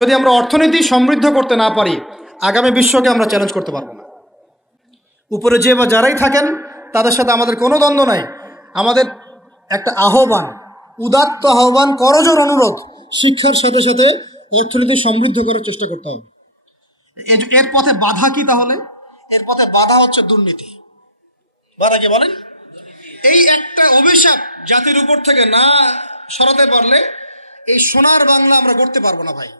যদি আমরা অর্থনীতি সমৃদ্ধ করতে না পারি, আগামী বিশ্বকে আমরা চ্যালেঞ্জ করতে পারবো না। উপরে যে বা যারাই থাকেন তাদের সাথে আমাদের কোনো দ্বন্দ্ব নাই। আমাদের একটা আহ্বান, উদাত্ত আহ্বান, করজোর অনুরোধ, শিক্ষার সাথে সাথে অর্থনীতি সমৃদ্ধ করার চেষ্টা করতে হবে। এর পথে বাধা কি? তাহলে এর পথে বাধা হচ্ছে দুর্নীতি। বাধা কি বলেন? এই একটা অভিশাপ জাতির উপর থেকে না সরাতে পারলে এই সোনার বাংলা আমরা গড়তে পারবো না ভাই।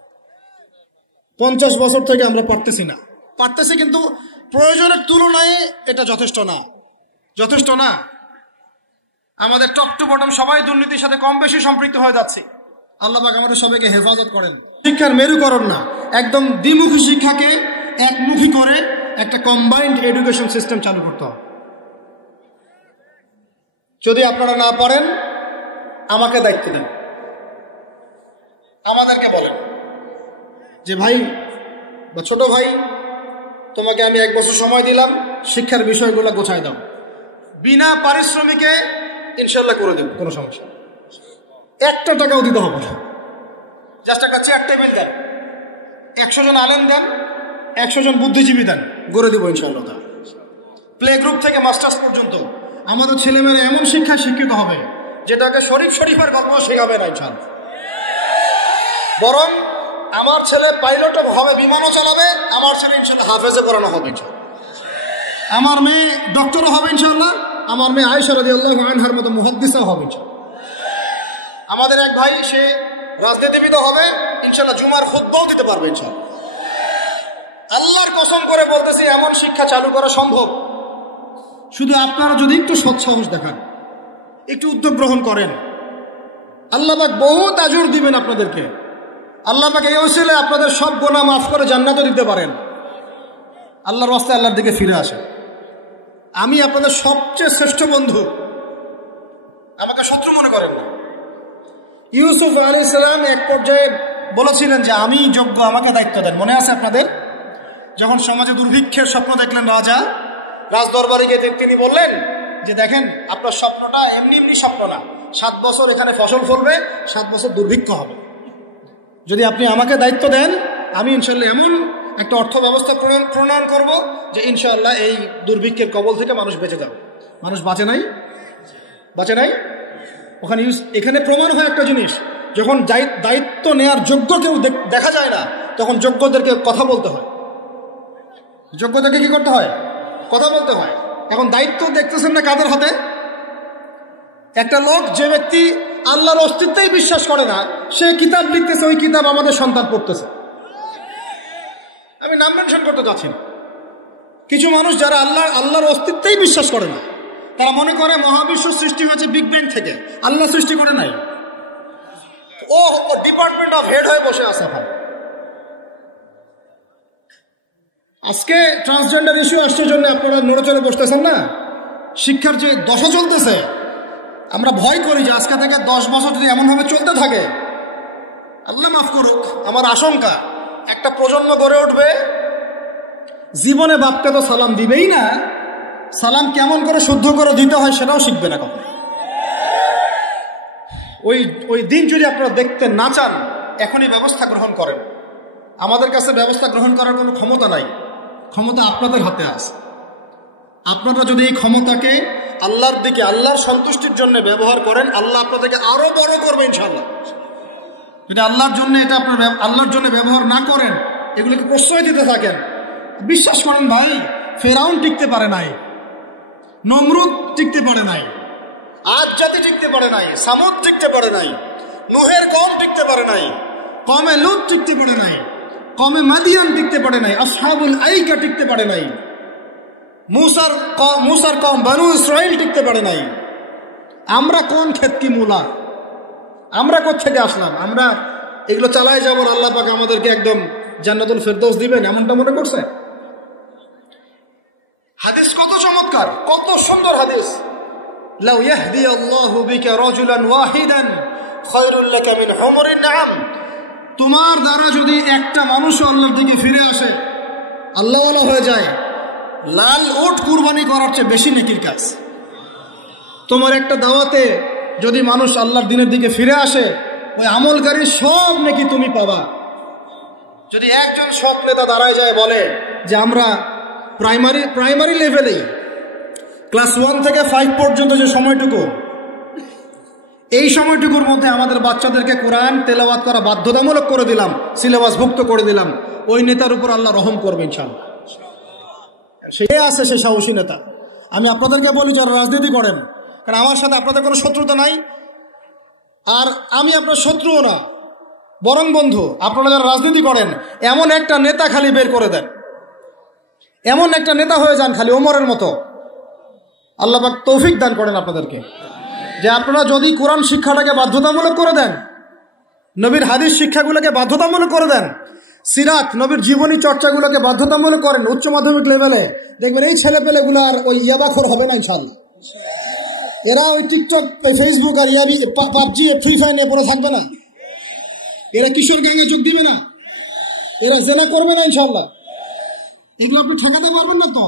50 বছর থেকে আমরা পারতেছি, কিন্তু প্রয়োজনের তুলনায় এটা যথেষ্ট না। আমাদের টপ টু বটম সবাই দুর্নীতির সাথে কম বেশি সম্পৃক্ত হয়ে যাচ্ছে। আল্লাহ পাক আমাদের সবাইকে হেফাজত করেন। শিক্ষার মেরুকরণ না, একদম দ্বিমুখী শিক্ষাকে একমুখী করে একটা কম্বাইন্ড এডুকেশন সিস্টেম চালু করতে হবে। যদি আপনারা না পারেন, আমাকে দায়িত্ব দেন, আমাদেরকে বলেন যে ভাই বা ছোট ভাই, তোমাকে আমি 1 বছর সময় দিলাম, শিক্ষার বিষয়গুলো গোছায় দাও, বিনা পারিশ্রমিকে ইনশাল্লাহ করে দেব, কোনো সমস্যা। 1 টাকাও দিতে হবে না, জাস্ট একটা চেয়ার টেবিল দেন, 100 জন আলেম দেন, 100 জন বুদ্ধিজীবী দেন, গড়ে দেবো ইনশাল্লাহ। প্লে গ্রুপ থেকে মাস্টার্স পর্যন্ত আমাদের ছেলেমেয়েরা এমন শিক্ষায় শিক্ষিত হবে যেটাকে শরীফের গল্প শেখাবে না ইনশাল্লাহ। বরং আমার ছেলে পাইলটও হবে, বিমানও চালাবে, আমার ছেলে ইনশাল্লাহ হাফেজে পড়ানো হবে ইনশাল্লাহ, আমার মেয়ে ডক্টরও হবে ইনশাল্লাহ, আমার মেয়ে আয়েশা রাদিয়াল্লাহু আনহার মতো মুহাদ্দিসা হবে ইনশাল্লাহ। আমাদের এক ভাই, সে রাজনীতিবিদ হবে ইনশাল্লাহ, জুমার খুতবাও দিতে পারবে ইনশাল্লাহ। আল্লাহর কসম করে বলতেছি, এমন শিক্ষা চালু করা সম্ভব। শুধু আপনারা যদি একটু সৎসাহস দেখান, একটু উদ্যোগ গ্রহণ করেন, আল্লাহ পাক বহুত আজর দিবেন আপনাদেরকে। আল্লাহ পাক এই ওসিলে আপনাদের সব গুনাহ মাফ করে জান্নাতও দিতে পারেন। আল্লাহর রাস্তায় আল্লাহর দিকে ফিরে আসেন। আমি আপনাদের সবচেয়ে শ্রেষ্ঠ বন্ধু, আমাকে শত্রু মনে করেন না। ইউসুফ আলাইহিস সালাম এক পর্যায়ে বলেছিলেন যে আমি যোগ্য, আমাকে দায়িত্ব দেন। মনে আছে আপনাদের? যখন সমাজে দুর্ভিক্ষের স্বপ্ন দেখলেন রাজা, রাজদরবারে গিয়ে তিনি বললেন যে দেখেন, আপনার স্বপ্নটা এমনি স্বপ্ন না, 7 বছর এখানে ফসল ফলবে, 7 বছর দুর্ভিক্ষ হবে। যদি আপনি আমাকে দায়িত্ব দেন, আমি ইনশাল্লাহ এমন একটা অর্থ ব্যবস্থা প্রণয়ন করব যে ইনশাআল্লাহ এই দুর্ভিক্ষের কবল থেকে মানুষ বেঁচে যাবে। মানুষ বাঁচে নাই। ওখানে এখানে প্রমাণ হয় একটা জিনিস, যখন দায়িত্ব নেয়ার যোগ্য কেউ দেখা যায় না, তখন যোগ্যদেরকে কথা বলতে হয়। যোগ্যদেরকে কি করতে হয়? কথা বলতে হয়। এখন দায়িত্ব দেখতেছেন না কাদের হাতে? একটা লোক, যে ব্যক্তি আল্লাহর অস্তিত্বেই বিশ্বাস করে না, সে কিতাব লিখতেছে, ওই কিতাব আমাদের সন্তান পড়তেছে। আমি নাম মেনশন করতে চাচ্ছি না। কিছু মানুষ যারা আল্লাহর অস্তিত্বেই বিশ্বাস করে না, তারা মনে করে মহাবিশ্ব সৃষ্টি হয়েছে বিগ ব্যাং থেকে, আল্লাহ সৃষ্টি করে নাই। ও ডিপার্টমেন্ট অফ হেড হয়ে বসে আছে। আজকে ট্রান্সজেন্ডার ইস্যু আসছে জন্য আপনারা নড়েচড়ে বসতেছেন না। শিক্ষার যে দশা চলতেছে, আমরা ভয় করি যে আজকে থেকে 10 বছর যদি এমনভাবে চলতে থাকে, আল্লাহ মাফ করুক, আমার আশঙ্কা একটা প্রজন্ম গড়ে উঠবে, জীবনে বাপকে তো সালাম দিবেই না, সালাম কেমন করে শুদ্ধ করে দিতে হয় সেটাও শিখবে না কখন। ওই দিন যদি আপনারা দেখতে না চান, এখনই ব্যবস্থা গ্রহণ করেন। আমাদের কাছে ব্যবস্থা গ্রহণ করার কোনো ক্ষমতা নাই, ক্ষমতা আপনাদের হাতে আছে। আপনারা যদি এই ক্ষমতাকে আল্লাহর দিকে, আল্লাহর সন্তুষ্টির জন্য ব্যবহার করেন, আল্লাহ আপনাদেরকে আরো বড় করবে ইনশাআল্লাহ। যদি আল্লাহর জন্য এটা আপনার আল্লাহর জন্য ব্যবহার না করেন, এগুলোকে প্রশ্রয় দিতে থাকেন, বিশ্বাস করেন ভাই, ফেরাউন টিকতে পারে নাই, নমরুদ টিকতে পারে নাই, আদ জাতি টিকতে পারে নাই, সামুদ টিকতে পারে নাই, নূহের কওম টিকতে পারে নাই, কওমে লূত টিকতে পারে নাই, কওমে মাদিয়ান টিকতে পারে নাই, আসহাবুল আইকা টিকতে পারে নাই, মুসার কওম বনু ইসরাইল টিকতে পারে নাই। আমরা কোন ক্ষেত কি মূলা? আমরা কোত্থেকে আসলাম? আমরা এগুলো চালাই যাবো, আল্লাহ পাক আমাদেরকে একদম জান্নাতুল ফেরদৌস দিবেন এমনটা মনে করছে? হাদিস কত চমৎকার, কত সুন্দর হাদিস। লাউ ইয়াহদিয়াল্লাহু বিকা রাজুলান ওয়াহিদান খায়রুল লাকা মিন হুমুরিন নাআম। তোমার দ্বারা যদি একটা মানুষ আল্লাহর দিকে ফিরে আসে, আল্লাহওয়ালা হয়ে যায়, লাল উট কুরবানি করার চেয়ে বেশি নেকির কাজ। তোমার একটা দাওয়াতে যদি মানুষ আল্লাহর দিনের দিকে ফিরে আসে, ওই আমলকারী সব নেকি তুমি পাবা। যদি একজন সৎ নেতা দাঁড়ায় যায় বলে যে আমরা প্রাইমারি লেভেলেই ক্লাস 1 থেকে 5 পর্যন্ত যে সময়টুকু, এই সময়টুকুর মধ্যে আমাদের বাচ্চাদেরকে কোরআন তেলাওয়াত করা বাধ্যতামূলক করে দিলাম, সিলেবাসভুক্ত করে দিলাম, ওই নেতার উপর আল্লাহ রহম করবে ইনশাআল্লাহ। সে আছে, সে সাহসী নেতা। আমি আপনাদেরকে বলি যারা রাজনীতি করেন, কারণ আমার সাথে আপনাদের কোনো শত্রুতা নাই, আর আমি আপনার শত্রুও না, বরং বন্ধু। আপনারা যারা রাজনীতি করেন, এমন একটা নেতা খালি বের করে দেন, এমন একটা নেতা হয়ে যান খালি ওমরের মতো। আল্লাহ পাক তৌফিক দান করেন আপনাদেরকে, যে আপনারা যদি কোরআন শিক্ষাটাকে বাধ্যতামূলক করে দেন, নবীর হাদিস শিক্ষাগুলোকে বাধ্যতামূলক করে দেন, সিরাত নবীর জীবনী চর্চাগুলোকে বাধ্যতামূলক করেন উচ্চ মাধ্যমিক লেভেলে, দেখবেন এই ছেলেপেলেগুলো আর ওই ইয়াবাখোর হবে না ইনশাআল্লাহ। এরা ওই টিকটক, ফেসবুক আর ইয়াবি, পাবজি, ফ্রি ফায়ার নিয়ে পড়ে থাকবে না। এরা কিশোর গ্যাংয়ে যোগ দিবে না, এরা জেনা করবে না ইনশাআল্লাহ। এগুলো আপনি ঠেকাতে পারবেন না তো,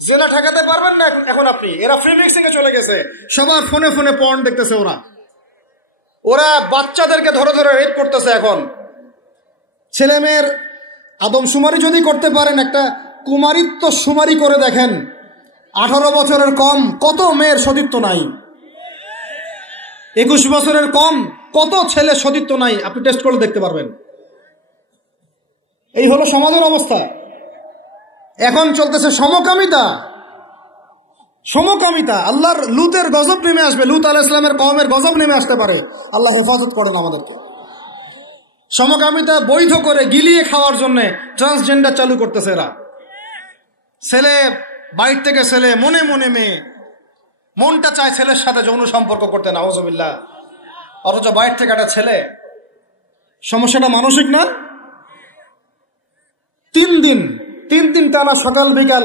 জেনা ঠেকাতে পারবেন না এখন আপনি। এরা ফ্রি মিক্সিং এ চলে গেছে, সবার ফোনে ফোনে পর্ন দেখতেছে। ওরা বাচ্চাদেরকে ধরে ধরে রেপ করতেছে। এখন ছেলে মেয়ের আদমশুমারি যদি করতে পারেন, একটা কুমারিত্ব শুমারি করে দেখেন, 18 বছরের কম কত মেয়ের সতীত্ব নাই, 21 বছরের কম কত ছেলে সতীত্ব নাই, আপনি টেস্ট করে দেখতে পারবেন। এই হলো সমাজের অবস্থা। এখন চলতেছে সমকামিতা। আল্লাহর লুতের গজব নেমে আসবে, লুত আলাইহিস সালামের কওমের গজব নেমে আসতে পারে। আল্লাহ হেফাজত করেন আমাদেরকে। সমকামিতা বৈধ করে গিলিয়ে খাওয়ার জন্য ট্রান্সজেন্ডার চালু করতেছে এরা। ছেলে বাইর থেকে ছেলে, মনে মনে মেয়ে, মনটা চায় ছেলের সাথে যৌন সম্পর্ক করতে, নাউযুবিল্লাহ, অথচ বাইর থেকে একটা ছেলে। সমস্যাটা মানসিক না? 3 দিন টানা সকাল বিকাল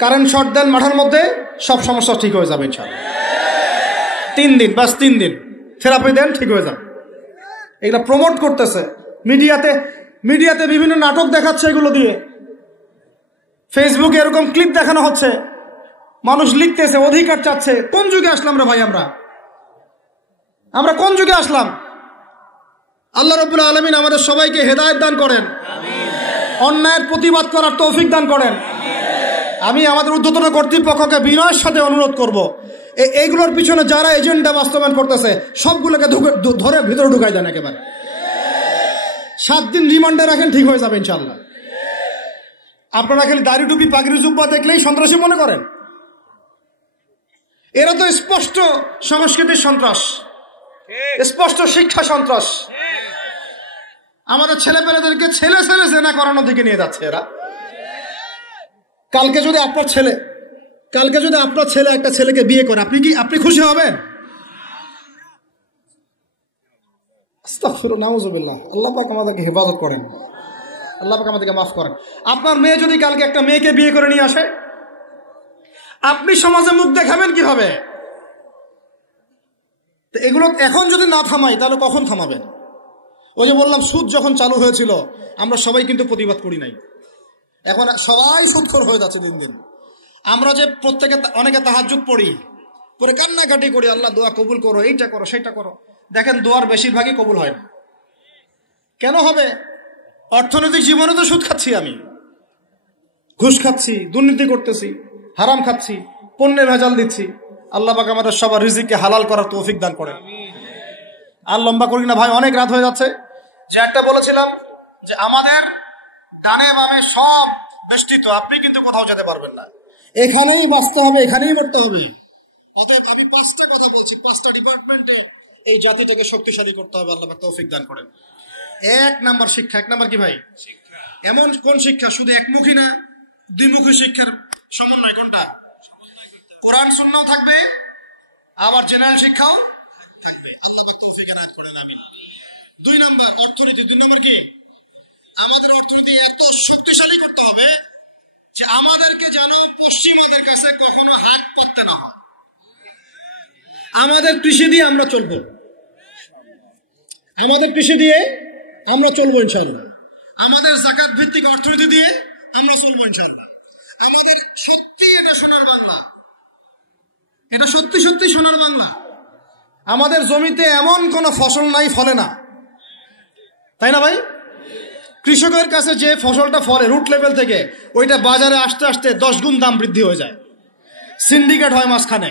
কারেন্ট শর্ট দেন মাঠের মধ্যে, সব সমস্যা ঠিক হয়ে যাবে ইনশাআল্লাহ। 3 দিন, বাস 3 দিন থেরাপি দেন, ঠিক হয়ে যাবে। এগুলো প্রমোট করতেছে মিডিয়াতে বিভিন্ন নাটক দেখাচ্ছে, এগুলো দিয়ে ফেসবুকে এরকম ক্লিপ দেখানো হচ্ছে, মানুষ লিখতেছে, অধিকার চাচ্ছে। কোন যুগে আসলাম রে ভাই? আমরা কোন যুগে আসলাম? আল্লাহ রাব্বুল আলামিন আমাদের সবাইকে হেদায়েত দান করেন, অন্যায়ের প্রতিবাদ করার তৌফিক দান করেন। আমি আমাদের ঊর্ধ্বতন কর্তৃপক্ষকে বিনয়ের সাথে অনুরোধ করব, এইগুলোর পিছনে যারা এজেন্ডা বাস্তবায়ন করতেছে সবগুলোকে ধরে ভিতরে ঢুকাই দেন একেবারে। 7 দিন রিমান্ডে রাখেন, ঠিক হয়ে যাবে ইনশাআল্লাহ। আপনারা খালি দাড়ি টুপি পাগড়ি জুব্বা দেখলেই সন্ত্রাসী মনে করেন? এরা তো স্পষ্ট সংস্কৃতির সন্ত্রাস, স্পষ্ট শিক্ষা সন্ত্রাস। আমাদের ছেলেপেলেদেরকে ছেলে জেনা করানোর দিকে নিয়ে যাচ্ছে এরা। কালকে যদি আপনার ছেলে একটা ছেলেকে বিয়ে করে, আপনি খুশি হবেন? আস্তাগফিরুল্লাহ, নাউযুবিল্লাহ। আল্লাহ পাক আমাদেরকে হেফাজত করেন, আল্লাহ পাক আমাদেরকে মাফ করেন। আপনার মেয়ে যদি কালকে একটা মেয়েকে বিয়ে করে নিয়ে আসে, আপনি সমাজে মুখ দেখাবেন কিভাবে? এগুলো এখন যদি না থামাই, তাহলে কখন থামাবেন? ওই যে বললাম, সুদ যখন চালু হয়েছিল আমরা সবাই কিন্তু প্রতিবাদ করি নাই। এখন সবাই সুদখোর হয়ে যাচ্ছে দিন দিন। আমরা যে অনেকে তাহাজ্জুদ পড়ি, পরে কান্নাকাটি করি, আল্লাহ দোয়া কবুল করো, এইটা করো সেইটা করো। দেখেন দোয়ার বেশিরভাগই কবুল হয় না। কেন হবে? অর্থনৈতিক জীবনে তো সুদ খাচ্ছি, আমি ঘুষ খাচ্ছি, দুর্নীতি করতেছি, হারাম খাচ্ছি, পণ্যে ভেজাল দিচ্ছি। আল্লাহ পাক আমাদের সবার রিজিককে হালাল করার তৌফিক দান করেন। আর লম্বা করি না ভাই, অনেক রাত হয়ে যাচ্ছে। যে একটা বলেছিলাম যে আমাদের ডানে বামে সব বেষ্টিত, আপনি কিন্তু কোথাও যেতে পারবেন না, এখানেই বাঁচতে হবে, এখানেই মরতে হবে। অতএব আমি 5টা কথা বলছি, 5টা ডিপার্টমেন্টে এই জাতিটাকে শক্তিশালী করতে হবে। আল্লাহ পাক তৌফিক দান করেন। 1 নাম্বার শিক্ষা। 1 নাম্বার কি ভাই? এমন কোন শিক্ষা? শুধু একমুখী না, দ্বিমুখী শিক্ষার সমন্বয়। কোনটা? কোরআন সুন্নাহ থাকবে, আবার জেনারেল শিক্ষাও থাকবে। আমিন। 2 নাম্বার অর্থনীতি। 2 নাম্বার কি? আমাদের অর্থনীতি এত শক্তিশালী করতে হবে যে আমাদেরকে যেন পশ্চিমাদের কাছে কখনো হাত করতে না হয়। আমাদের কৃষি দিয়ে আমরা চলবো, ইনশাআল্লাহ। আমাদের যাকাত ভিত্তিক অর্থনীতি দিয়ে আমরা চলবো ইনশাআল্লাহ। আমাদের সত্যি এটা সোনার বাংলা, এটা সত্যি সোনার বাংলা। আমাদের জমিতে এমন কোন ফসল নাই ফলে না, তাই না ভাই? কৃষকের কাছে যে ফসলটা ফলে রুট লেভেল থেকে, ওইটা বাজারে আসতে আসতে 10 গুণ দাম বৃদ্ধি হয়ে যায়, সিন্ডিকেট হয় মাঝখানে।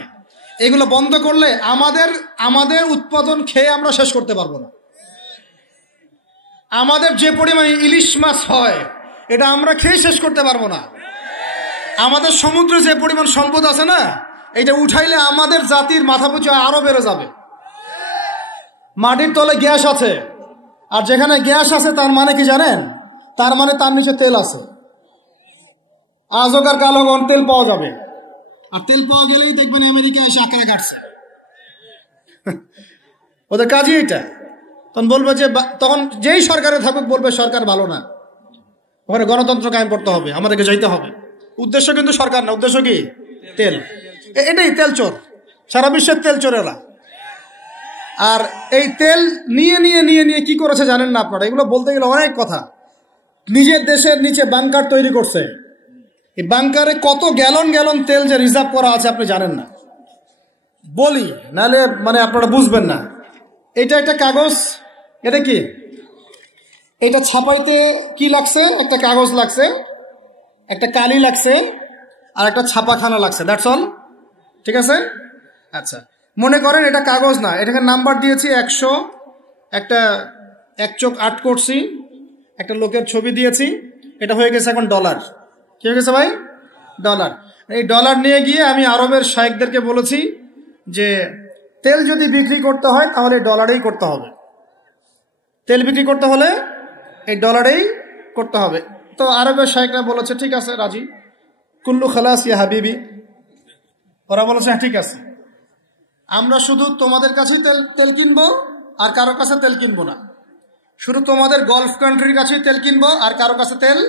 এগুলো বন্ধ করলে আমাদের উৎপাদন খেয়ে আমরা শেষ করতে পারবো না। আমাদের যে পরিমাণ ইলিশ মাছ হয় এটা আমরা খেয়ে শেষ করতে পারবো না। আমাদের সমুদ্রে যে পরিমাণ সম্পদ আছে না, এটা উঠাইলে আমাদের জাতির মাথাপিছু আরো বেড়ে যাবে। মাটির তলে গ্যাস আছে, আর যেখানে গ্যাস আছে তার মানে কি জানেন? তার মানে তার নিচে তেল আছে। আজকার কালো তেল পাওয়া যাবে, আর তেল পাওয়া গেলেই দেখবেন আমেরিকা এসে আঁকড়ে কাটছে। ওদের কাজই এটা। তখন বলবে যে, তখন যেই সরকারে থাকুক বলবে সরকার ভালো না, ওখানে গণতন্ত্র কায়েম করতে হবে, আমাদেরকে যাইতে হবে। উদ্দেশ্য কিন্তু সরকার না, উদ্দেশ্য কি? তেল। এটাই তেল চোর, সারা বিশ্বের তেল চোরেরা। আর এই তেল নিয়ে নিয়ে নিয়ে নিয়ে কি করেছে জানেন না আপনারা? এগুলো বলতে গেলে অনেক কথা। নিজের দেশের নিচে বাংকার তৈরি করছে। এই বাংকারে কত গ্যালন গ্যালন তেল যে রিজার্ভ করা আছে আপনি জানেন না। বলি নাহলে মানে আপনারা বুঝবেন না। এটা একটা কাগজ, এটা কি? এটা ছাপাইতে কি লাগছে? একটা কাগজ লাগছে, একটা কালি লাগছে, আর একটা ছাপাখানা লাগছে, দ্যাটস অল। ঠিক আছে? আচ্ছা, মনে করেন এটা কাগজ না, এটাকে নাম্বার দিয়েছি 100, একটা 1 চোখ 8 করছি, একটা লোকের ছবি দিয়েছি, এটা হয়ে গেছে এখন ডলার। কি হয়ে গেছে ভাই? ডলার। এই ডলার নিয়ে গিয়ে আমি আরবের শায়েখদেরকে বলেছি যে তেল যদি বিক্রি করতে হয় তাহলে ডলারেই করতে হবে, তেল বিক্রি করতে হলে এই ডলারেই করতে হবে। তো আরবের শায়েখরা বলেছে ঠিক আছে, রাজি, কুল্লু খালাস ইয়া হাবিবি। ওরা বলেছে ঠিক আছে, আমরা শুধু তোমাদের কাছেই তেল কিনবো, আর কারো কাছে তেল কিনবো না। শুধু তোমাদের গলফ কান্ট্রির কাছেই তেল কিনবো, আর কারো কাছে তেল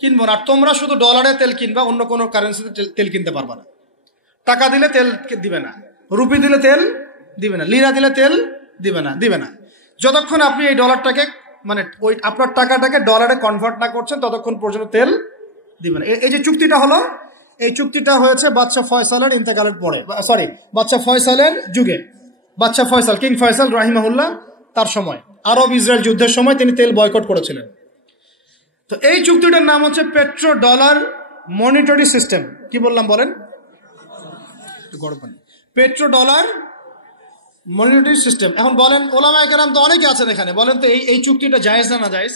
কিনবো না। আর তোমরা শুধু ডলারে তেল কিনবা, অন্য কোনো কারেন্সিতে তেল কিনতে পারবা না। টাকা দিলে তেল দিবে না, রুপি দিলে তেল দিবে না, লিরা দিলে তেল দিবে না। যতক্ষণ আপনি এই ডলারটাকে মানে ওই আপনার টাকাটাকে ডলারে কনভার্ট না করছেন ততক্ষণ পর্যন্ত তেল দিবে না। এই যে চুক্তিটা হলো, এই চুক্তিটা হয়েছে বাদশাহ ফয়সালের ইন্তেকালের পরে, সরি বাদশাহ ফয়সালের যুগে। বাদশাহ ফয়সাল, কিং ফয়সাল রাহিমাহুল্লাহ, তার সময় আরব ইসরায়েল যুদ্ধের সময় তিনি তেল বয়কট করেছিলেন। তো এই চুক্তিটার নাম হচ্ছে পেট্রো ডলার মনিটরি সিস্টেম। কি বললাম বলেন? Petro dollar monetary system. এখন বলেন, ওলামায়ে কেরাম তো অনেকে আছেন এখানে, বলেন তো এই চুক্তিটা জায়েজ না জায়েজ?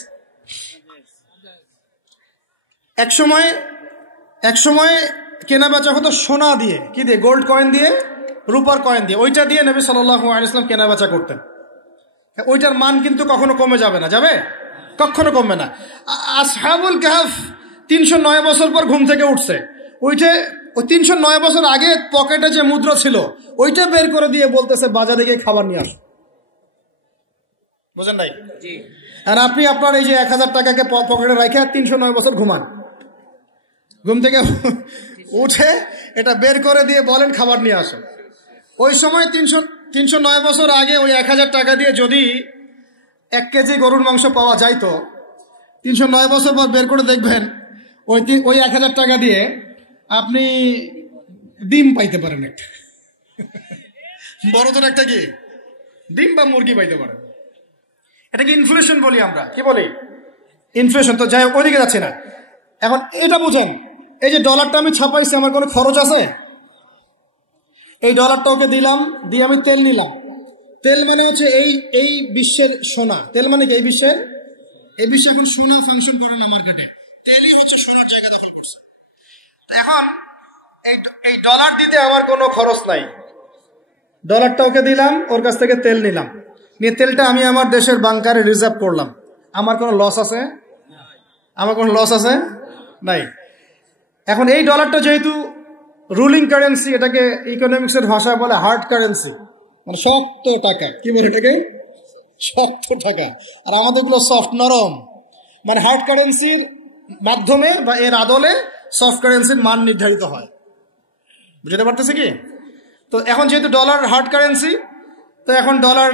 এক সময় কেনা বেচা হতো সোনা দিয়ে, কি দিয়ে? গোল্ড কয়েন দিয়ে, রূপার কয়েন দিয়ে। ওইটা দিয়ে নবী সাল্লাল্লাহু আলাইহি ওয়াসাল্লাম কেনা বেচা করতেন। ওইটার মান কিন্তু কখনো কমে যাবে না, যাবে? কখনো কমবে না। আসহাবুল কাহফ 309 বছর পর ঘুম থেকে উঠছে, ওই 309 বছর আগে পকেটে যে মুদ্রা ছিল ওইটা বের করে দিয়ে বলতেছে বাজারে গিয়ে খাবার নিয়ে আসো। বুঝেন নাই? আর আপনি আপনার এই যে 1000 টাকাকে পকেটে রাখে 309 বছর ঘুমান, ঘুম থেকে উঠে এটা বের করে দিয়ে বলেন খাবার নিয়ে আসো। ওই সময় 309 বছর আগে ওই 1000 টাকা দিয়ে যদি 1 কেজি গরুর মাংস পাওয়া যাইতো, 309 বছর পর বের করে দেখবেন ওই 1000 টাকা দিয়ে আপনি ডিম পাইতে পারেন, একটা বড় তোর একটা কি ডিম বা মুরগি পাইতে পারেন। এটাকে ইনফ্লেশন বলি আমরা। কি বলি? ইনফ্লেশন। তো যাই হোক, ওইদিকে যাচ্ছে না। এখন এটা বুঝেন, এই যে ডলারটা আমি ছাপাইছি, আমার কোনো খরচ আছে? এই ডলারটা ওকে দিলাম, দিয়ে আমি তেল নিলাম। তেল মানে হচ্ছে এই বিশ্বের সোনা। তেল মানে কি? এই বিশ্বে এখন সোনা ফাংশন করে না মার্কেটে, তেলই হচ্ছে সোনার জায়গা দখল করছে। এখন এই ডলার দিতে আমার কোনো খরচ নাই, ডলারটা ওকে দিলাম, ওর কাছ থেকে তেল নিলাম, নিয়ে তেলটা আমি আমার দেশের বাংকারে রিজার্ভ করলাম। আমার কোনো লস আছে? আমার কোনো লস আছে? নাই। এখন এই ডলারটা যেহেতু রুলিং কারেন্সি, এটাকে ইকোনমিক্সের ভাষায় বলে হার্ড কারেন্সি, মানে শক্ত টাকা। কি বলে এটাকে? শক্ত টাকা। আর আমাদেরগুলো সফট, নরম। মানে হার্ড কারেন্সির মাধ্যমে বা এর আদলে সফট কারেন্সির মান নির্ধারিত হয়। বুঝতে পারতেছে কি? তো এখন যেহেতু ডলার হার্ড কারেন্সি, তো এখন ডলার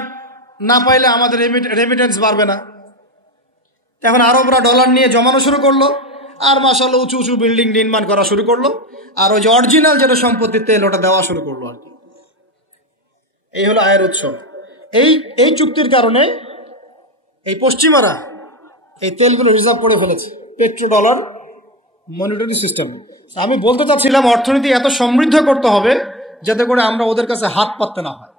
না পাইলে আমাদের রেমিটেন্স বাড়বে না। এখন আরবরা ডলার নিয়ে জমানো শুরু করলো, আর মাশাআল্লাহ উঁচু উঁচু বিল্ডিং নির্মাণ করা শুরু করলো, আর ওই যে অরিজিনাল যেটা সম্পত্তি তেল ওটা দেওয়া শুরু করলো আর কি। এই হলো আয়ের উৎস। এই চুক্তির কারণে এই পশ্চিমারা এই তেলগুলো রিজার্ভ করে ফেলেছে, পেট্রো ডলার মনিটরিং সিস্টেম। আমি বলতে চাচ্ছিলাম অর্থনীতি এত সমৃদ্ধ করতে হবে যাতে করে আমরা ওদের কাছে হাত পাততে না হয়।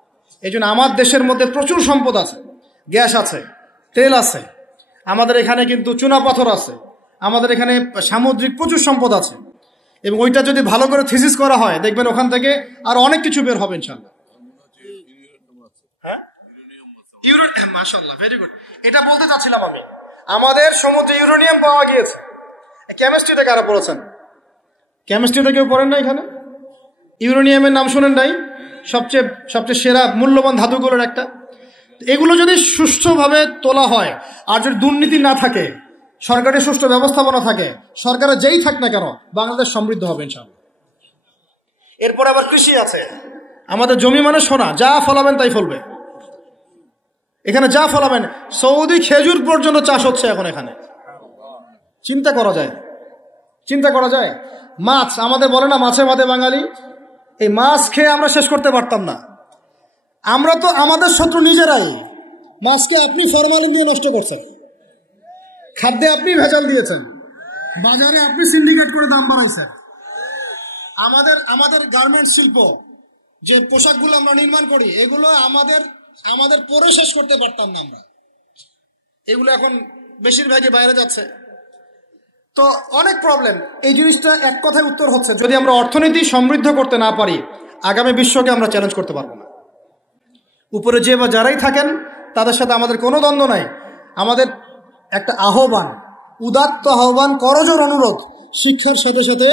এই জন্য আমার দেশের মধ্যে প্রচুর সম্পদ আছে, গ্যাস আছে, তেল আছে, আমাদের এখানে কিন্তু চুনাপাথর আছে, আমাদের এখানে সামুদ্রিক প্রচুর সম্পদ আছে, এবং ওইটা যদি ভালো করে থিসিস করা হয় দেখবেন ওখান থেকে আর অনেক কিছু বের হবে ইনশাআল্লাহ। হ্যাঁ, মাশাআল্লাহ, ভেরি গুড। এটা বলতে চাচ্ছিলাম আমি, আমাদের সমুদ্রে ইউরেনিয়াম পাওয়া গিয়েছে। কেমিস্ট্রিতে কারা পড়েছেন? কেমিস্ট্রিতে কেউ পড়েন না এখানে? ইউরেনিয়ামের নাম শোনেন নাই? সবচেয়ে সেরা মূল্যবান ধাতুগুলোর একটা। এগুলো যদি সুষ্ঠুভাবে তোলা হয়, আর যদি দুর্নীতি না থাকে, সরকারের সুষ্ঠু ব্যবস্থাপনা থাকে, সরকারের যেই থাক না কেন, বাংলাদেশ সমৃদ্ধ হবে ইনশাআল্লাহ। এরপর আবার কৃষি আছে, আমাদের জমি মানে সোনা, যা ফলাবেন তাই ফলবে এখানে, যা ফলাবেন। সৌদি খেজুর পর্যন্ত চাষ হচ্ছে এখন এখানে। চিন্তা করা যায়। মাছ, আমাদের বলে না মাছে ভাতে বাঙালি, এই মাছ খেয়ে আমরা শেষ করতে পারতাম না। আমরা তো আমাদের শত্রু নিজেরাই। মাছকে আপনি ফরমালিন দিয়ে নষ্ট করছেন, খাদ্যে আপনি ভেজাল দিয়েছেন, বাজারে আপনি সিন্ডিকেট করে দাম বাড়াইছেন। আমাদের গার্মেন্টস শিল্প, যে পোশাকগুলো আমরা নির্মাণ করি, এগুলো আমাদের পরে শেষ করতে পারতাম না আমরা। এগুলো এখন বেশিরভাগই বাইরে যাচ্ছে, তো অনেক প্রবলেম। এই জিনিসটা এক কথায় উত্তর হচ্ছে, যদি আমরা অর্থনীতি সমৃদ্ধ করতে না পারি, আগামী বিশ্বকে আমরা চ্যালেঞ্জ করতে পারবো না। উপরে যে বা যারাই থাকেন তাদের সাথে আমাদের কোনো দ্বন্দ্ব নাই। আমাদের একটা আহ্বান, উদাত্ত আহ্বান, করজোর অনুরোধ, শিক্ষার সাথে সাথে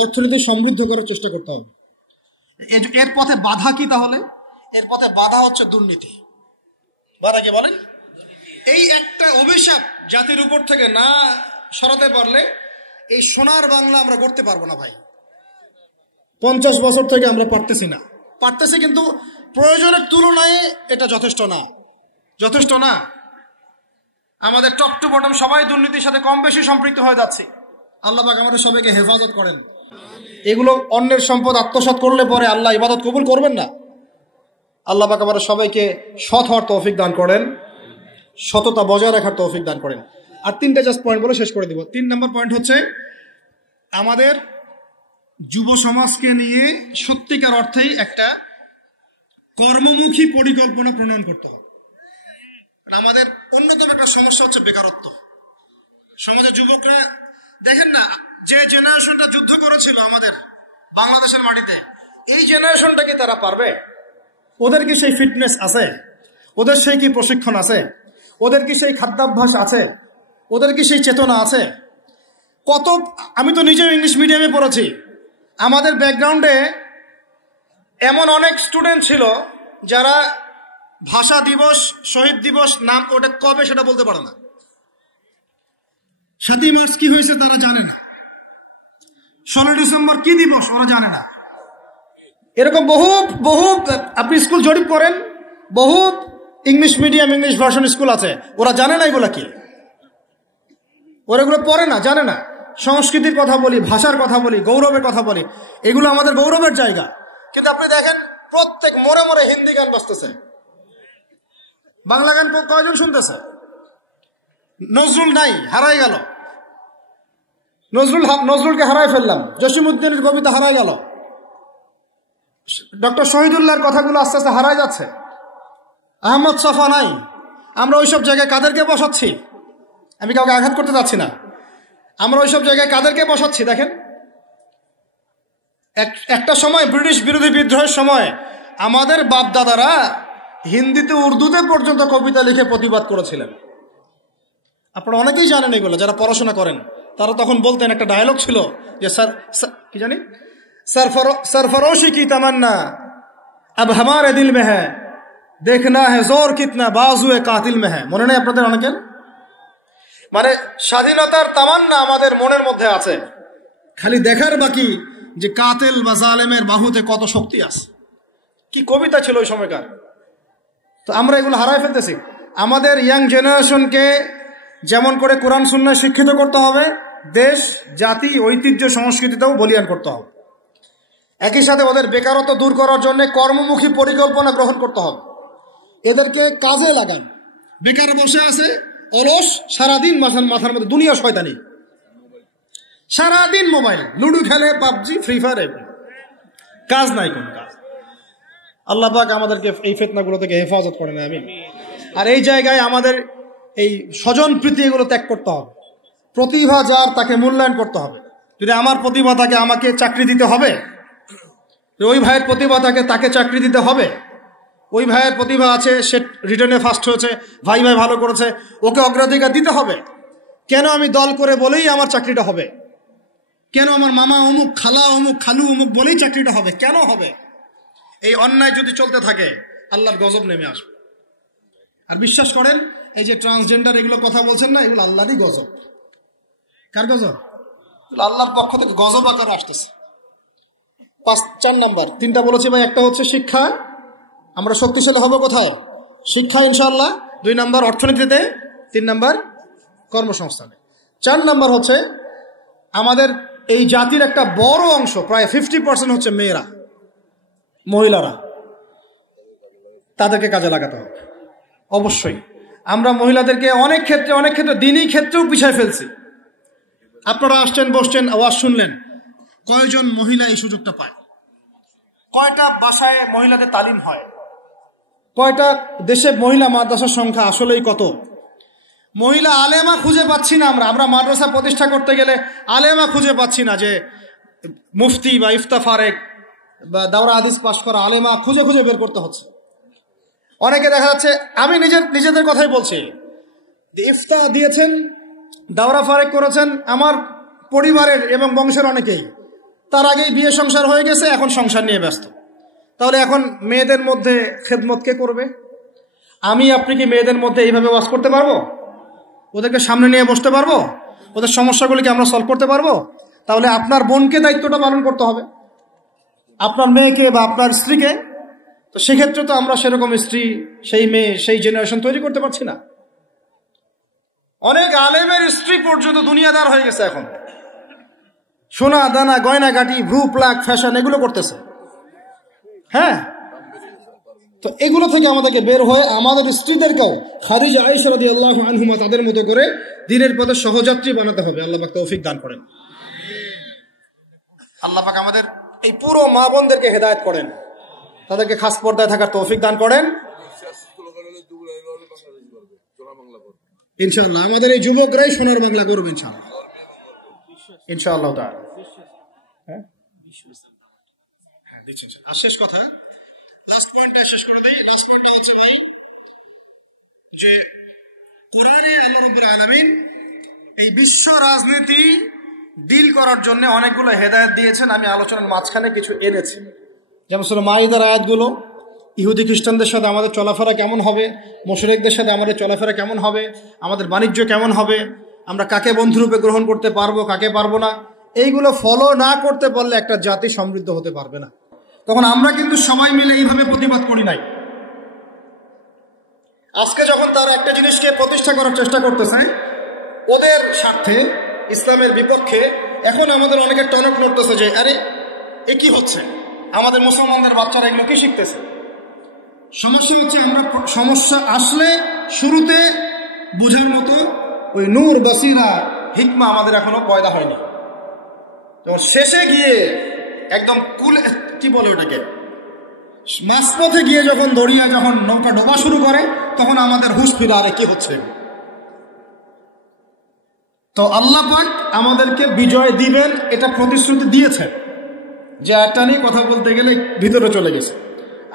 অর্থনীতি সমৃদ্ধ করার চেষ্টা করতে হবে। এর পথে বাধা কি তাহলে? এর পথে বাধা হচ্ছে দুর্নীতি। বাধা কি বলেন? এই একটা অভিশাপ জাতির উপর থেকে না সরাতে পারলে এই সোনার বাংলা আমরা করতে পারবো না ভাই। 50 বছর থেকে আমরা পারতেছি, কিন্তু প্রয়োজনের তুলনায় এটা যথেষ্ট না। আমাদের টপ টু বটম সবাই দুর্নীতির সাথে কম বেশি সম্পৃক্ত হয়ে যাচ্ছে। আল্লাহ পাক আমাদের সবাইকে হেফাজত করেন। এগুলো অন্যের সম্পদ আত্মসাৎ করলে পরে আল্লাহ ইবাদত কবুল করবেন না। আল্লাহ পাক আমাদের সবাইকে সৎ হওয়ার তৌফিক দান করেন, সততা বজায় রাখার তৌফিক দান করেন। আর 3টা জাস্ট পয়েন্ট বলে শেষ করে দিব। 3 নম্বর পয়েন্ট হচ্ছে, আমাদের যুব সমাজকে নিয়ে সত্যিকার অর্থেই একটা কর্মমুখী পরিকল্পনা প্রণয়ন করতে হবে। আমাদের অন্যতম একটা সমস্যা হচ্ছে বেকারত্ব। সমাজের যুবকরা দেখেন না, যে জেনারেশনটা যুদ্ধ করেছিল আমাদের বাংলাদেশের মাটিতে, এই জেনারেশনটা কি তারা পারবে? ওদের কি সেই ফিটনেস আছে? ওদের সেই কি প্রশিক্ষণ আছে? ওদের কি সেই খাদ্যাভ্যাস আছে? ওদের কি সেই চেতনা আছে? আমি তো নিজেও ইংলিশ মিডিয়ামে পড়েছি। আমাদের ব্যাকগ্রাউন্ডে এমন অনেক স্টুডেন্ট ছিল যারা ভাষা দিবস, শহীদ দিবস নাম ওটা কবে সেটা বলতে পারে না। 7ই মার্চ কি হয়েছে তারা জানে না, 16 ডিসেম্বর কি দিবস ওরা জানে না। এরকম বহু আপনি স্কুল জরিপ করেন, বহু English medium, English version school আছে, ওরা জানে না এগুলা কি, ওরা এগুলো পড়ে না, জানে না। সংস্কৃতির কথা বলি, ভাষার কথা বলি, গৌরবের কথা বলি, এগুলো আমাদের গৌরবের জায়গা। কিন্তু আপনি দেখেন প্রত্যেক মোড়ে হিন্দি গান বাজতেছে, বাংলা গান কয়জন শুনতেছে? নজরুল নাই, হারাই গেল। নজরুলকে হারাই ফেললাম, জসিমউদ্দিনের কবিতা হারাই গেল, ডক্টর শহীদুল্লাহর কথাগুলো আস্তে আস্তে হারাই যাচ্ছে। আহমদ সাফা নাই। আমরা ওইসব জায়গায় কাদেরকে বসাচ্ছি? আমি কাউকে আঘাত করতে যাচ্ছি না, আমরা ওইসব জায়গায় কাদেরকে বসাচ্ছি দেখেন। একটা সময় ব্রিটিশ বিরোধী বিদ্রোহের সময় আমাদের বাপ দাদারা হিন্দিতে, উর্দুতে পর্যন্ত কবিতা লিখে প্রতিবাদ করেছিলেন। আপনারা অনেকেই জানেন এগুলো, যারা পড়াশোনা করেন তারা তখন বলতেন, একটা ডায়লগ ছিল যে কি জানি, सरफरोशी की तमन्ना अब हमारे दिल में है, देखना है जोर कितना बाजुए कातिल में है। মনে নেই আপনাদের অনেকের? মানে স্বাধীনতার তামান্না আমাদের মনের মধ্যে আছে, খালি দেখার বাকি যে কাতিল বা জালেমের বাহুতে কত শক্তি আছে। কি কবিতা ছিল ওই সময়কার। তো আমরা এগুলো হারাই ফেলতেছি। আমাদের ইয়াং জেনারেশনকে যেমন করে কোরআন সুন্নাহ শিক্ষিত করতে হবে, দেশ, জাতি, ঐতিহ্য, সংস্কৃতিতেও বলিয়ান করতে হবে। একই সাথে ওদের বেকারত্ব দূর করার জন্য কর্মমুখী পরিকল্পনা গ্রহণ করতে হবে। এদেরকে কাজে লাগান। বেকার বসে আছে, অলস, সারাদিন মাথার মধ্যে দুনিয়া শয়তানি, সারাদিন মোবাইল, লুডো খেলে, পাবজি, ফ্রি ফায়ার, কাজ নাই, কোন কাজ। আল্লাহ পাক আমাদেরকে এই ফিতনাগুলো থেকে হেফাজত করেন, আমিন। আর এই জায়গায় আমাদের এই স্বজন প্রীতি এগুলো ত্যাগ করতে হবে। প্রতিভা যার তাকে মূল্যায়ন করতে হবে। যদি আমার প্রতিভা থাকে আমাকে চাকরি দিতে হবে, ওই ভাইয়ের প্রতিভা থাকে তাকে চাকরি দিতে হবে। ওই ভাইয়ের প্রতিভা আছে, সে রিটার্নে ফার্স্ট হয়েছে, ভাই ভালো করেছে, ওকে অগ্রাধিকার দিতে হবে। কেন আমি দল করে বলেই আমার চাকরিটা হবে? কেন আমার মামা অমুক, খালা অমুক, খালু অমুক বলেই চাকরিটা হবে? কেন হবে? এই অন্যায় যদি চলতে থাকে আল্লাহর গজব নেমে আসবে। আর বিশ্বাস করেন, এই যে ট্রান্সজেন্ডার এগুলো কথা বলছেন না, এগুলো আল্লাহরই গজব। কার গজব? আল্লাহর পক্ষ থেকে গজব আকারে আসতেছে। 4 নাম্বার, 3টা বলেছি ভাই। একটা হচ্ছে শিক্ষা, আমরা শক্তিশালী হবো কোথায়? শিক্ষা ইনশাআল্লাহ। 2 নাম্বার অর্থনীতিতে, 3 নাম্বার কর্মসংস্থানে। 4 নাম্বার হচ্ছে আমাদের এই জাতির একটা বড় অংশ, প্রায় 50% হচ্ছে মেয়েরা, মহিলারা। তাদেরকে কাজে লাগাতে হবে অবশ্যই। আমরা মহিলাদেরকে অনেক ক্ষেত্রে দিনই ক্ষেত্রেও পিছায় ফেলছি। আপনারা আসছেন, বসছেন, আওয়াজ শুনলেন, কয়জন মহিলা এই সুযোগটা পায়? কয়টা বাসায় মহিলাদের তালিম হয়? কয়টা দেশে মহিলা মাদ্রাসার সংখ্যা আসলেই কত? মহিলা আলেমা খুঁজে পাচ্ছি না। আমরা মাদ্রাসা প্রতিষ্ঠা করতে গেলে আলেমা খুঁজে পাচ্ছি না, যে মুফতি বা ইফতা ফারেক বা দাওরা হাদিস পাশ করা আলেমা খুঁজে বের করতে হচ্ছে। অনেকে দেখা যাচ্ছে, আমি নিজেদের কথাই বলছি, ইফতা দিয়েছেন, দাওরা ফারেক করেছেন আমার পরিবারের এবং বংশের অনেকেই, তার আগেই বিয়ে সংসার হয়ে গেছে, এখন সংসার নিয়ে ব্যস্ত। তাহলে এখন মেয়েদের মধ্যে খেদমত কে করবে? আমি আপনি কি মেয়েদের মধ্যে এইভাবে ওয়াজ করতে পারবো? ওদেরকে সামনে নিয়ে বসতে পারবো? ওদের সমস্যাগুলিকে আমরা সলভ করতে পারবো? তাহলে আপনার বোনকে দায়িত্বটা পালন করতে হবে, আপনার মেয়েকে বা আপনার স্ত্রীকে। তো সেক্ষেত্রে তো আমরা সেরকম স্ত্রী, সেই মেয়ে, সেই জেনারেশন তৈরি করতে পারছি না। অনেক আলেমের স্ত্রী পর্যন্ত দুনিয়াদার হয়ে গেছে এখন, সোনা দানা, গয়না গাটি, ভ্রু প্লাক, ফ্যাশন এগুলো করতেছে। হ্যাঁ, তো এগুলো থেকে আমাদেরকে বের হয়ে আমাদের স্ত্রীদেরকেও খাদিজা আয়েশা রাদিয়াল্লাহু আনহুমা তাদের মতো করে দ্বীনের পথে সহযাত্রী বানাতে হবে। আল্লাহ পাক তৌফিক দান করেন। আল্লাহ পাক আমাদের এই পুরো মা বোনদেরকে হেদায়েত করেন, তাদেরকে খাস পর্দায় থাকার তৌফিক দান করেন ইনশাআল্লাহ। আমাদের এই যুবকরাই সোনার বাংলা করবে ইনশাআল্লাহ তাআলা। হ্যাঁ, দিচ্ছেন। আর শেষ কথা, শেষ করে দেই, যে কোরআনে আল্লাহ রাব্বুল আলামিন এই বিশ্ব রাজনীতি ডিল করার জন্য অনেকগুলো হেদায়েত দিয়েছেন। আমি আলোচনার মাঝখানে কিছু এনেছি, যেমন সূরা মাইদার আয়াতগুলো, ইহুদি খ্রিস্টানদের সাথে আমাদের চলাফেরা কেমন হবে, মুশরিকদের সাথে আমাদের চলাফেরা কেমন হবে, আমাদের বাণিজ্য কেমন হবে, আমরা কাকে বন্ধুরূপে গ্রহণ করতে পারবো, কাকে পারবো না, এইগুলো ফলো না করতে পারলে একটা জাতি সমৃদ্ধ হতে পারবে না। তখন আমরা কিন্তু সবাই মিলে এইভাবে প্রতিবাদ করি নাই। আজকে যখন তারা একটা জিনিসকে প্রতিষ্ঠা করার চেষ্টা করতেছে ওদের স্বার্থে, ইসলামের বিপক্ষে, এখন আমাদের অনেকে টনক নড়তেছে যে আরে এ কি হচ্ছে, আমাদের মুসলমানদের বাচ্চারা এগুলো কি শিখতেছে। সমস্যা হচ্ছে আমরা সমস্যা আসলে শুরুতে বুঝার মতো ওই নূর, বাসিরা, হিকমা আমাদের এখনো পয়দা হয়নি। তো শেষে গিয়ে একদম কি বলে ওটাকে, মাঝপথে গিয়ে যখন দড়িয়া যখন নৌকা ডোবা শুরু করে তখন আমাদের হুঁশ ফিরে, আরে কি হচ্ছে। তো আল্লাহ পাক আমাদেরকে বিজয় দিবেন এটা প্রতিশ্রুতি দিয়েছেন, যে একটা নিয়ে কথা বলতে গেলে ভিতরে চলে গেছে।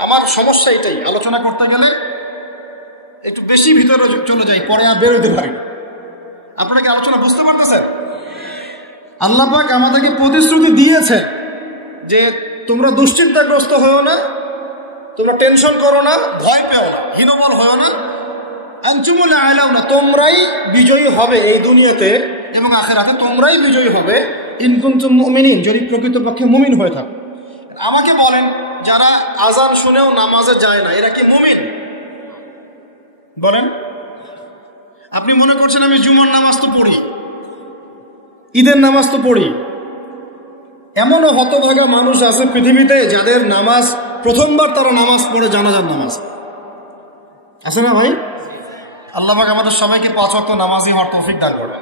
আমার সমস্যা এটাই, আলোচনা করতে গেলে একটু বেশি ভিতরে চলে যাই, পরে আর বেরোতে পারি। আপনারা কি আলোচনা বুঝতে পারতেছেন? আল্লাহ পাক আমাদেরকে প্রতিশ্রুতি দিয়েছে যে তোমরা দুশ্চিন্তাগ্রস্ত হও না, তোমরা টেনশন করো না, ভয় পেও না, হীনবল হও না, আনতুমুল আ'লাউনা, তোমরাই বিজয়ী হবে এই দুনিয়াতে এবং আখিরাতে, তোমরাই বিজয়ী হবে ইন কুনতুম মুমিনিন, যদি প্রকৃতপক্ষে মুমিন হয়ে থাকো। আমাকে বলেন, যারা আজান শুনেও নামাজে যায় না এরা কি মুমিন? বলেন। আপনি মনে করছেন আমি জুমার নামাজ তো পড়ি, ঈদের নামাজ তো পড়ি। এমনও হতভাগা মানুষ আছে পৃথিবীতে যাদের নামাজ প্রথমবার তারা নামাজ পড়ে জানাজার নামাজ, আছে না ভাই? আল্লাহ পাক আমাদের সবাইকে 5 ওয়াক্ত নামাজি হওয়ার তৌফিক দান করেন,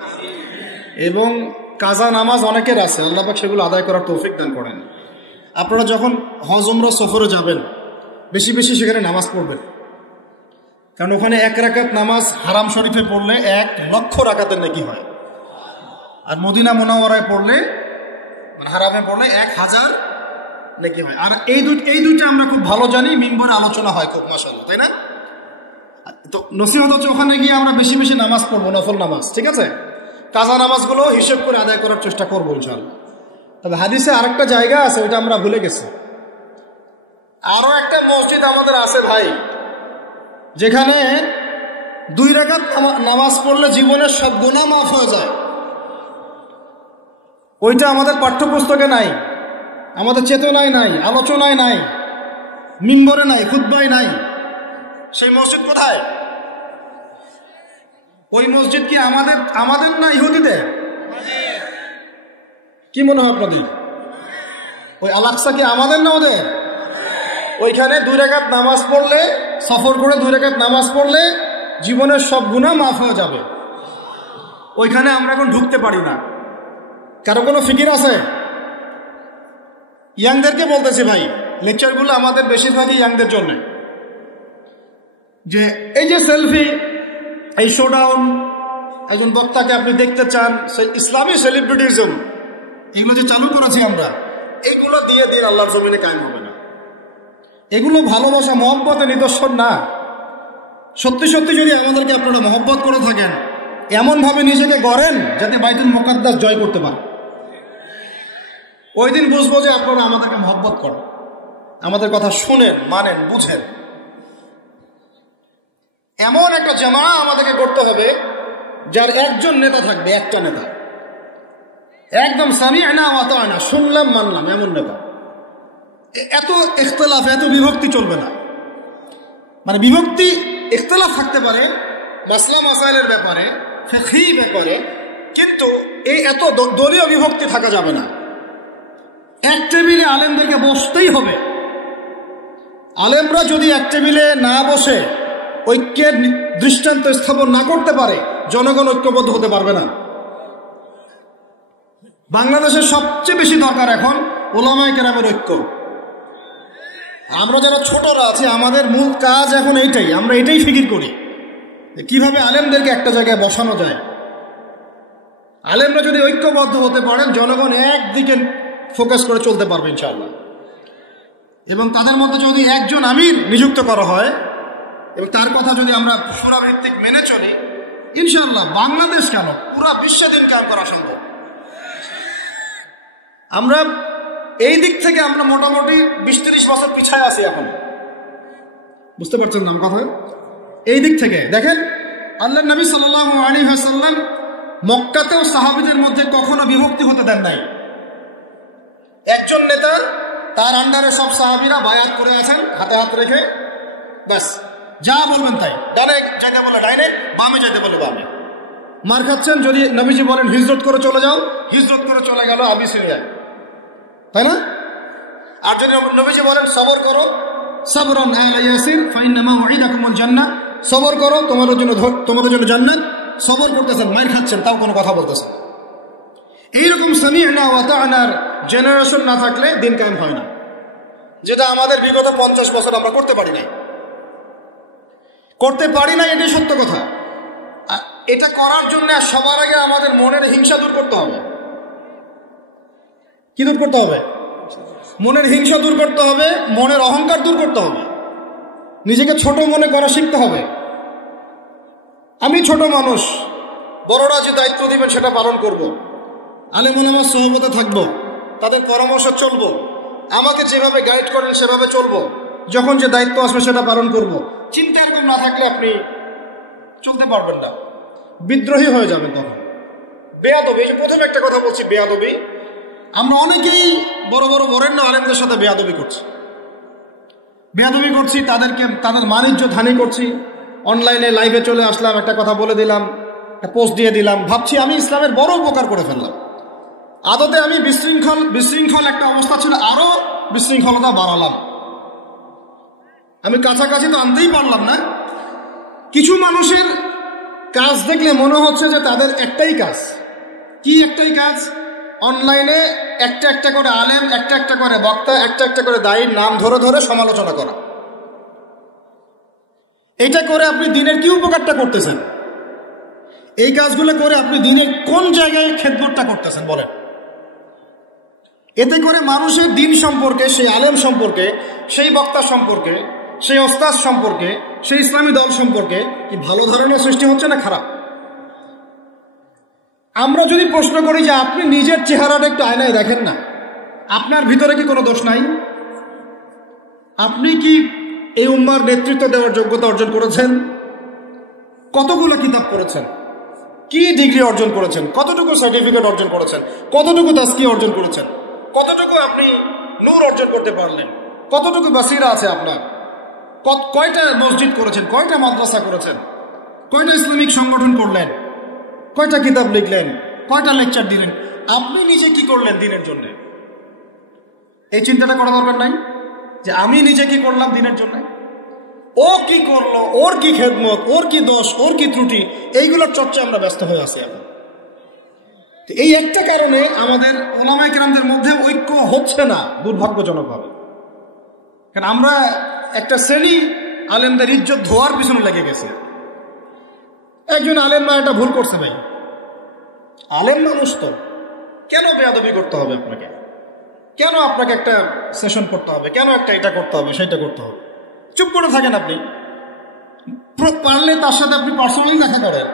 এবং কাজা নামাজ অনেকের আছে, আল্লাহ পাক সেগুলো আদায় করার তৌফিক দান করেন। আপনারা যখন হজ উমরা সফরে যাবেন বেশি বেশি সেখানে নামাজ পড়বেন, কারণ ওখানে 1 রাকাত নামাজ হারাম শরীফে পড়লে 1 লক্ষ রাকাতের নেকি হয়, আর মদিনা মুনাওয়ারায় পড়লে মানে হারামে পড়লে 1000 নেকি হয়। আর এই দুইটা আমরা খুব ভালো জানি, মিম্বরে আলোচনা হয় খুব, মাশাআল্লাহ, তাই না? তো নসিহত হচ্ছে ওখানে গিয়ে আমরা বেশি বেশি নামাজ পড়বো, নফল নামাজ, ঠিক আছে? কাজা নামাজগুলো হিসেব করে আদায় করার চেষ্টা করবো ইনশাআল্লাহ। তবে হাদিসে আরেকটা জায়গা আছে, ওইটা আমরা ভুলে গেছি। আরো একটা মসজিদ আমাদের আছে ভাই, যেখানে 2 রাকাত নামাজ পড়লে জীবনের সব গুনাহ মাফ হয়ে যায়। ওইটা আমাদের পাঠ্যপুস্তকে নাই, আমাদের চেতনায় নাই, আলোচনায় নাই, মিম্বরে নাই, খুতবায় নাই। সেই মসজিদ কোথায়? ওই মসজিদ কি আমাদের না ইহুদিদের? কি মনে হয় আপনাদের? ওই আল-আকসা কি আমাদের না ওদের? ওইখানে 2 রাকাত নামাজ পড়লে, সফর করে 2 রাকাত নামাজ পড়লে জীবনের সব গুনাহ মাফ হয়ে যাবে। ওইখানে আমরা এখন ঢুকতে পারি না। কারো কোনো ফিকির আছে? ইয়াংদেরকে বলতেছি ভাই, লেকচারগুলো আমাদের বেশিরভাগই ইয়াংদের জন্য। যে এই যে সেলফি, এই শোডাউন, একজন বক্তাকে আপনি দেখতে চান, ইসলামী সেলিব্রিটিজম, এগুলো যে চালু করেছি আমরা, এগুলো দিয়ে দিন আল্লাহর জমিনে কায়েম হবে না। এগুলো ভালোবাসা মহব্বতের নিদর্শন না। সত্যি সত্যি যদি আমাদেরকে আপনারা মহব্বত করে থাকেন, এমনভাবে নিজেকে গড়েন যাতে বাইতুল মুকাদ্দাস জয় করতে পারেন। ওই দিন বুঝবো যে আপনারা আমাদেরকে মহব্বত করেন, আমাদের কথা শুনেন, মানেন, বুঝেন। এমন একটা জামা আমাদেরকে করতে হবে যার একজন নেতা থাকবে, একটা নেতা, একদম সামি'না ওয়া আতা'না, শুনলাম মানলাম, এমন নেতা। এত ইখতিলাফ, এত বিভক্তি চলবে না। মানে বিভক্তি, ইখতিলাফ থাকতে পারে মাসলা মাসাইলের ব্যাপারে, ফিকহি ব্যাপারে, কিন্তু এই এত দলীয় বিভক্তি থাকা যাবে না। এক টেবিলে আলেমদেরকে বসতেই হবে। আলেমরা যদি এক টেবিলে না বসে ঐক্যের দৃষ্টান্ত স্থাপন না করতে পারে, জনগণ ঐক্যবদ্ধ হতে পারবে না। বাংলাদেশের সবচেয়ে বেশি দরকার এখন উলামায়ে কেরামের ঐক্য। আমরা যারা ছোটরা আছি, আমাদের মূল কাজ এখন এইটাই, আমরা এটাই ফিকির করি কিভাবে আলেমদেরকে একটা জায়গায় বসানো যায়। আলেমরা যদি ঐক্যবদ্ধ হতে পারেন, জনগণ একদিকে ফোকাস করে চলতে পারবে ইনশাআল্লাহ। এবং তাদের মধ্যে যদি একজন আমির নিযুক্ত করা হয় এবং তার কথা যদি আমরা সুরাভিত্তিক মেনে চলি, ইনশাআল্লাহ বাংলাদেশ কেন পুরা বিশ্বে দিন কায়েম করা সম্ভব। আমরা এই দিক থেকে আমরা মোটামুটি 20-30 বছর পিছায় আছি এখন, বুঝতে পারছেন না কথা? এই দিক থেকে দেখেন, আল্লাহর নবী সাল্লাল্লাহু আলাইহি ওয়াসাল্লাম মক্কাতেও সাহাবীদের মধ্যে কখনো বিভক্তি হতে দেন নাই। একজন নেতা, তার আন্ডারে সব সাহাবীরা বায়াত করে আছেন, হাতে হাত রেখে, ব্যাস যা বলবেন তাই। ডানে যেতে বলে ডাইনে, বামে যেতে বলে বামে। মার খাচ্ছেন, যদি নবীজি বলেন হিজরত করে চলে যাও, হিজরত করে চলে গেল আবিসিনিয়ায়, তাই না? আর যদি নবীজি বলেন সবর করো, সাবরান আলা ইয়াসির ফাইন্নামা উইদাকুমুল জান্নাহ, সবর করো, তোমাদের জন্য জান্নাত। সবর করতেছেন, মার খাচ্ছেন, তাও কোনো কথা বলতেছেন। এইরকম সামি'না ওয়া আতা'নার জেনারেশন না থাকলে দিন কায়েম হয় না, যেটা আমাদের বিগত 50 বছর আমরা করতে পারি নাই। এটাই সত্য কথা। এটা করার জন্য সবার আগে আমাদের মনের হিংসা দূর করতে হবে। কি দূর করতে হবে? মনের হিংসা দূর করতে হবে, মনের অহংকার দূর করতে হবে, নিজেকে ছোট মনে করা শিখতে হবে। আমি ছোট মানুষ, বড়রা যে দায়িত্ব দিবেন সেটা পালন করব। আলেম ওলামার সহবতে থাকবো, তাদের পরামর্শ চলবো, আমাকে যেভাবে গাইড করেন সেভাবে চলবো, যখন যে দায়িত্ব আসবে সেটা পালন করব। চিন্তা এরকম না থাকলে আপনি চলতে পারবেন না, বিদ্রোহী হয়ে যাবেন। তখন বেয়াদবি, প্রথমে একটা কথা বলছি, বেয়াদবি। আমরা অনেকেই বড় বড় বরেণ্য আলেমদের সাথে বেয়াদবি করছি, তাদের মানিজ্য হানি করছি। অনলাইনে লাইভে চলে আসলাম, একটা কথা বলে দিলাম, একটা পোস্ট দিয়ে দিলাম, ভাবছি আমি ইসলামের বড় উপকার করে ফেললাম। আদতে আমি বিশৃঙ্খল একটা অবস্থা ছিল, আরো বিশৃঙ্খলতা বাড়ালাম। আমি কাছাকাছি তো আনতেই পারলাম না। কিছু মানুষের কাজ দেখলে মনে হচ্ছে যে তাদের একটাই কাজ। কি একটাই কাজ? অনলাইনে একটা একটা করে আলেম, একটা একটা করে বক্তা, একটা একটা করে দায়ীর নাম ধরে ধরে সমালোচনা করা। এটা করে আপনি দিনের কি উপকারটা করতেছেন? এই কাজগুলো করে আপনি দিনের কোন জায়গায় খেদমতটা করতেছেন বলেন? এতে করে মানুষের দিন সম্পর্কে, সেই আলেম সম্পর্কে, সেই বক্তা সম্পর্কে, সেই ওস্তাদ সম্পর্কে, সেই ইসলামী দল সম্পর্কে কি ভালো ধারণা সৃষ্টি হচ্ছে না খারাপ? আমরা যদি প্রশ্ন করি যে আপনি নিজের চেহারাটা একটু আয়নায় দেখেন না, আপনার ভিতরে কি কোনো দোষ নাই? আপনি কি এই উম্মার নেতৃত্ব দেওয়ার যোগ্যতা অর্জন করেছেন? কতগুলো কিতাব পড়েছেন? কি ডিগ্রি অর্জন করেছেন? কতটুকু সার্টিফিকেট অর্জন করেছেন? কতটুকু তাজকিয়া অর্জন করেছেন? কতটুকু আপনি নূর অর্জন করতে পারলেন? কতটুকু বাসিরা আছে আপনার? কয়টা মসজিদ করেছেন? কয়টা মাদ্রাসা করেছেন? কয়টা ইসলামিক সংগঠন করলেন? কয়টা কিতাব লিখলেন? কয়টা লেকচার দিলেন? আপনি নিজে কি করলেন দিনের জন্য? এই চিন্তাটা করা দরকার নাই যে আমি নিজে কি করলাম দিনের জন্য? ও কি করলো, ওর কি খেদমত, ওর কি দোষ, ওর কি ত্রুটি, এইগুলোর চর্চা আমরা ব্যস্ত হয়ে আছি এখন। এই একটা কারণে আমাদের ওলামায়ে কেরামদের মধ্যে ঐক্য হচ্ছে না, দুর্ভাগ্যজনকভাবে। কারণ আমরা একটা শ্রেণী আলেমদের ইজ্জত ধোয়ার পিছনে লেগে গেছে। একজন আলেম না এটা ভুল করছে ভাই, আলেম মানুষ তো, কেন বেয়াদবি করতে হবে আপনাকে? কেন আপনাকে একটা সেশন করতে হবে? কেন একটা এটা করতে হবে, সেটা করতে হবে? চুপ করে থাকেন আপনি, পারলে তার সাথে আপনি পার্সোনালি দেখা করেন।